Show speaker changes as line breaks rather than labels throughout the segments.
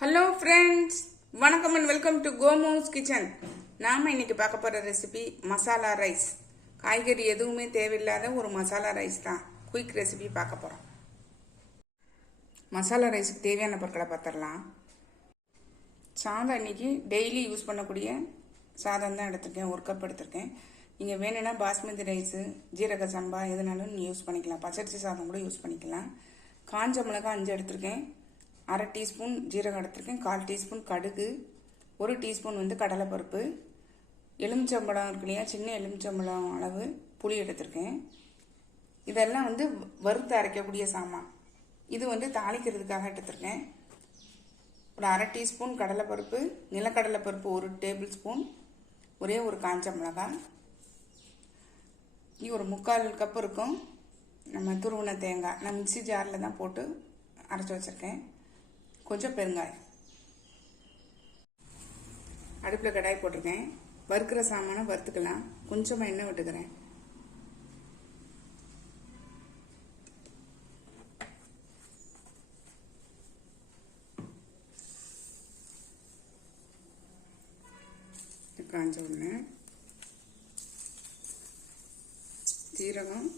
Hello friends வணக்கம் and welcome to Komos kitchen நாம் இன்னைக்கு பார்க்க போகிற ரெசிபி மசாலா ரைஸ் காய்கறி எதுவுமே தேவையில்லாத ஒரு மசாலா ரைஸ் தான். குயிக் ரெசிபி பார்க்க போகிறோம் மசாலா ரைஸுக்கு தேவையான பொருட்களை பார்த்துடலாம். சாதம் இன்னைக்கு டெய்லி யூஸ் பண்ணக்கூடிய சாதம் தான் எடுத்திருக்கேன். ஒரு கப் எடுத்திருக்கேன். நீங்கள் வேணும்னா பாஸ்மதி ரைஸு ஜீரக சம்பா எதுனாலும் நீங்கள் யூஸ் பண்ணிக்கலாம். பச்சரிசி சாதம் கூட யூஸ் பண்ணிக்கலாம். காஞ்ச மிளகாய் அஞ்சு எடுத்திருக்கேன். அரை டீஸ்பூன் ஜீரகம் எடுத்திருக்கேன் கால் டீஸ்பூன் கடுகு ஒரு டீஸ்பூன் வந்து கடலைப்பருப்பு எலுமிச்சம்பழம் இருக்கு இல்லையா சின்ன எலுமிச்சம்பழம் அளவு புளி எடுத்திருக்கேன். இதெல்லாம் வந்து வறுத்து அரைக்கக்கூடிய சாமான். இது வந்து தாளிக்கிறதுக்காக எடுத்திருக்கேன். ஒரு அரை டீஸ்பூன் கடலைப்பருப்பு நிலக்கடலைப்பருப்பு ஒரு டேபிள் ஸ்பூன் ஒரே ஒரு காஞ்ச மிளகாய் இது ஒரு முக்கால் கப் இருக்கும். நம்ம துருவின தேங்காய். நான் மிக்ஸி ஜாரில் தான் போட்டு அரைச்சி வச்சுருக்கேன். கொஞ்சம் பெருங்காயம். அடுப்பில் கடாய் போட்டிருக்கேன். வறுக்கிற சாமானை வறுத்துக்கலாம். கொஞ்சமாக எண்ணெய் விட்டுக்கிறேன். காஞ்ச உடனே ஜீரகம்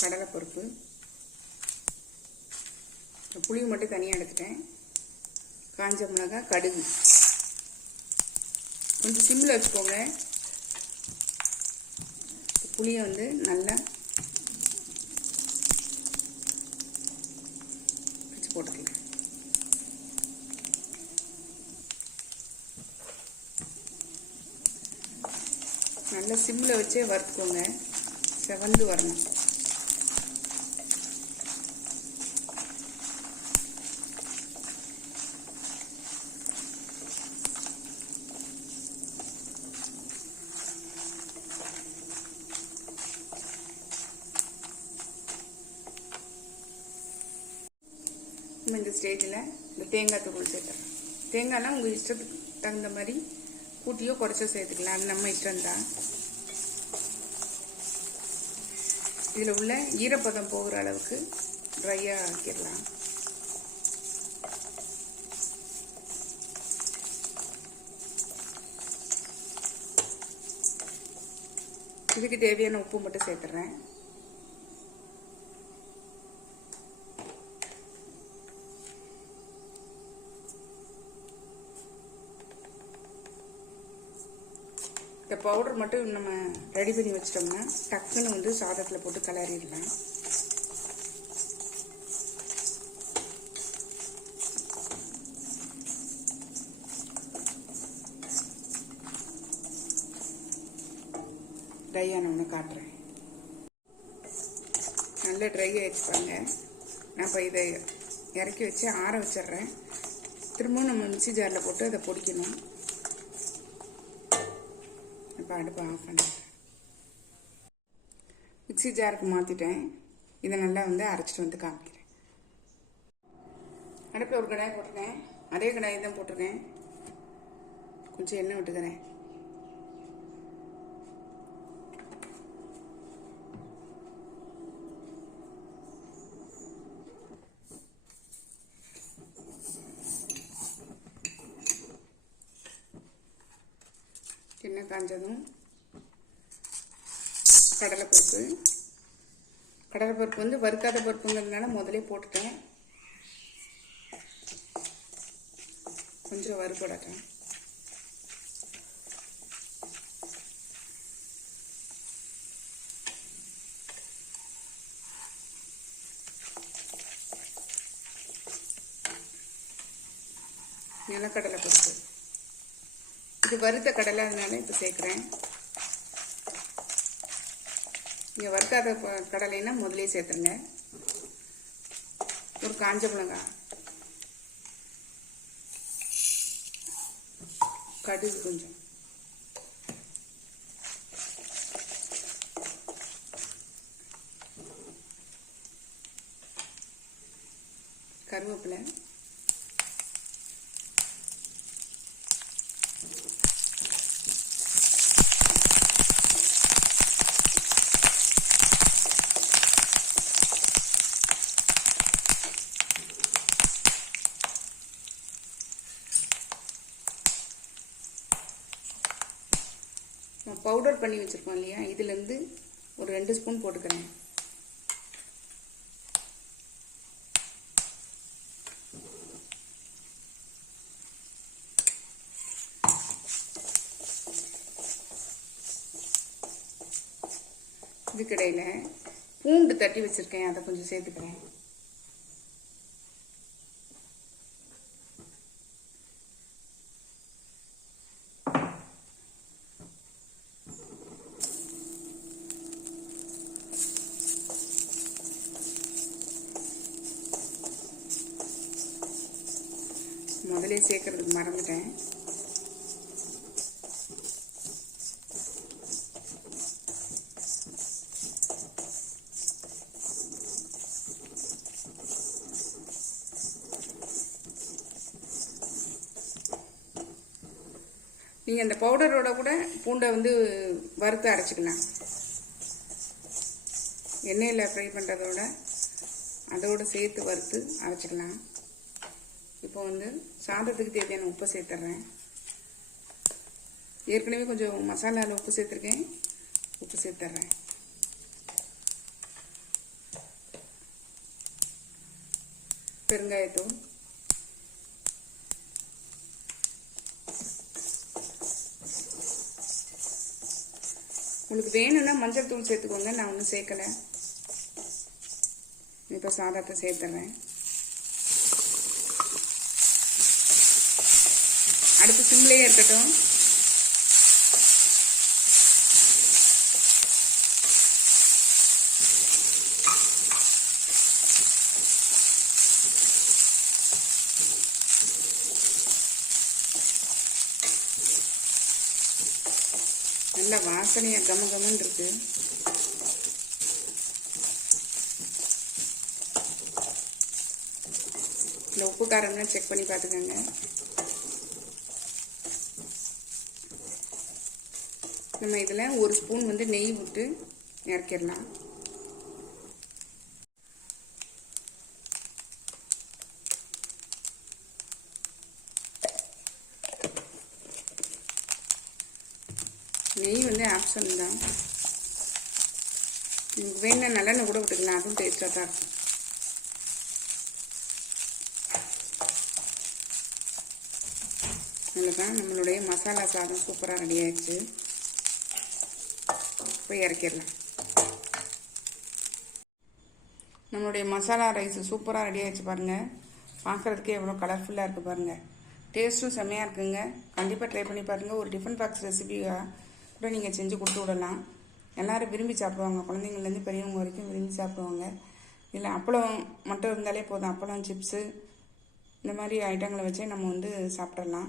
கடலைப்பருப்பு புளியை மட்டும் தனியாக எடுத்துட்டேன். காஞ்ச மிளகாய் கடுகு. கொஞ்சம் சிம்மில் வச்சுக்கோங்க. புளியை வந்து நல்லா வச்சு போட்டுக்கலாம். நல்லா சிம்மில் வச்சே வறுத்துக்கோங்க. செவந்து வரணும். நம்ம இந்த ஸ்டேஜில் இந்த தேங்காய் தூள் சேர்த்துறோம். தேங்காய்லாம் உங்கள் இஷ்டத்துக்கு தகுந்த மாதிரி கூட்டியோ குறைச்சோ சேர்த்துக்கலாம். அது நம்ம இஷ்டம்தான் இதில் உள்ள ஈரப்பதம் போகிற அளவுக்கு ட்ரையாக ஆக்கிடலாம். இதுக்கு தேவையான உப்பு மட்டும் சேர்த்துறேன். இந்த பவுடர் மட்டும் நம்ம ரெடி பண்ணி வச்சிட்டோம்னா டக்குன்னு வந்து சாதத்தில் போட்டு கிளறிடலாம். ட்ரை ஆனவொன்னு காட்டுறேன். நல்லா ட்ரை ஆயிடுச்சு பாருங்க. நான் இப்போ இதை இறக்கி வச்சு ஆற வச்சிடுறேன். திரும்பவும் நம்ம மிக்சி ஜாரில் போட்டு அதை பொடிக்கணும். இப்போ அடுப்பு ஆஃப் பண்ணுறேன் மிக்ஸி ஜாருக்கு மாற்றிட்டேன் இதை நல்லா வந்து அரைச்சிட்டு வந்து காமிக்கிறேன். அடுப்பில் ஒரு கடாய் போட்டிருக்கேன். அதே கடாய் தான் போட்டிருக்கேன். கொஞ்சம் எண்ணெய் விட்டுக்கிறேன் எண்ணெய் காஞ்சதும் கடலைப்பருப்பு. கடலைப்பருப்பு வந்து வறுக்காத பருப்புங்கிறதுனால முதலே போட்டுட்டேன். கொஞ்சம் வறுபடட்டும் நிலக்கடலை பருப்பு இது வறுத்த கடலை அதனால இப்போ சேர்க்குறேன். இங்கே வறுக்காத கடலைன்னா முதலே சேர்த்துருங்க. ஒரு காஞ்ச மிளகாய் கடுகு கொஞ்சம். கருவேப்பிலை. பவுடர் பண்ணி வச்சுருக்கோம் இல்லையா? இதுலேருந்து ஒரு ரெண்டு ஸ்பூன் போட்டுக்கிறேன் இதுக்கிடையில் பூண்டு தட்டி வச்சுருக்கேன். அதை கொஞ்சம் சேர்த்துக்கிறேன். முதலே சேர்க்கறதுக்கு மறந்துட்டேன். நீங்கள் அந்த பவுடரோட கூட பூண்டை வந்து வறுத்து அரைச்சிக்கலாம். எண்ணெயில் ஃப்ரை பண்ணுறதோட அதோட சேர்த்து வறுத்து அரைச்சிக்கலாம். இப்போ வந்து சாதத்துக்கு தேவையான உப்பு சேர்த்துட்றேன் ஏற்கனவே கொஞ்சம் மசாலாவில் உப்பு சேர்த்துருக்கேன். உப்பு சேர்த்துட்றேன் பெருங்காயத்தூள். உங்களுக்கு வேணும்னா மஞ்சள் தூள் சேர்த்துக்கோங்க நான் ஒன்றும் சேர்க்கலை. இப்போ சாதத்தை சேர்த்துட்றேன் அடுப்பு சிம்லேயே இருக்கட்டும். நல்ல வாசனையா கம கமன் இருக்கு. இந்த உப்பு காரம்லாம் செக் பண்ணி பார்த்துக்கோங்க. நம்ம இதில் ஒரு ஸ்பூன் வந்து நெய் விட்டு இறக்கிடலாம். நெய் வந்து ஆப்ஷன் தான். உங்களுக்கு வேணும்னா நல்லெண்ணெய் கூட விட்டுக்கலாம் அதுவும் டேஸ்ட்டாக தான் இருக்கும். அவ்வளோதான் நம்மளுடைய மசாலா சாதம் சூப்பராக ரெடி ஆயிடுச்சு. போய் இறக்கிடலாம். நம்மளுடைய மசாலா ரைஸ் சூப்பராக ரெடி ஆகிடுச்சு பாருங்கள் பார்க்குறதுக்கே எவ்வளோ கலர்ஃபுல்லாக இருக்குது பாருங்கள் டேஸ்ட்டும் செம்மையாக இருக்குங்க. கண்டிப்பாக ட்ரை பண்ணி பாருங்கள் ஒரு டிஃபன் பாக்ஸ் ரெசிபியாக கூட நீங்கள் செஞ்சு கொடுத்து விடலாம். எல்லோரும் விரும்பி சாப்பிடுவாங்க. குழந்தைங்கள்லேருந்து பெரியவங்க வரைக்கும் விரும்பி சாப்பிடுவாங்க. இல்லை அப்பளம் மட்டும் இருந்தாலே போதும். அப்பளம் சிப்ஸு இந்த மாதிரி ஐட்டங்களை வச்சே நம்ம வந்து சாப்பிடலாம்.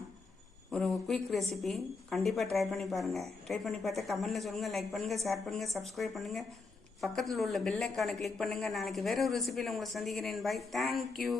ஒரு குயிக் ரெசிபி கண்டிப்பாக ட்ரை பண்ணி பாருங்கள் ட்ரை பண்ணி பார்த்தா கமெண்ட்டில் சொல்லுங்கள் லைக் பண்ணுங்கள் ஷேர் பண்ணுங்கள் சப்ஸ்கிரைப் பண்ணுங்கள் பக்கத்தில் உள்ள பெல் ஐக்கானை கிளிக் பண்ணுங்கள் நாளைக்கு வேற ஒரு ரெசிபியில் உங்களை சந்திக்கிறேன். Bye thank you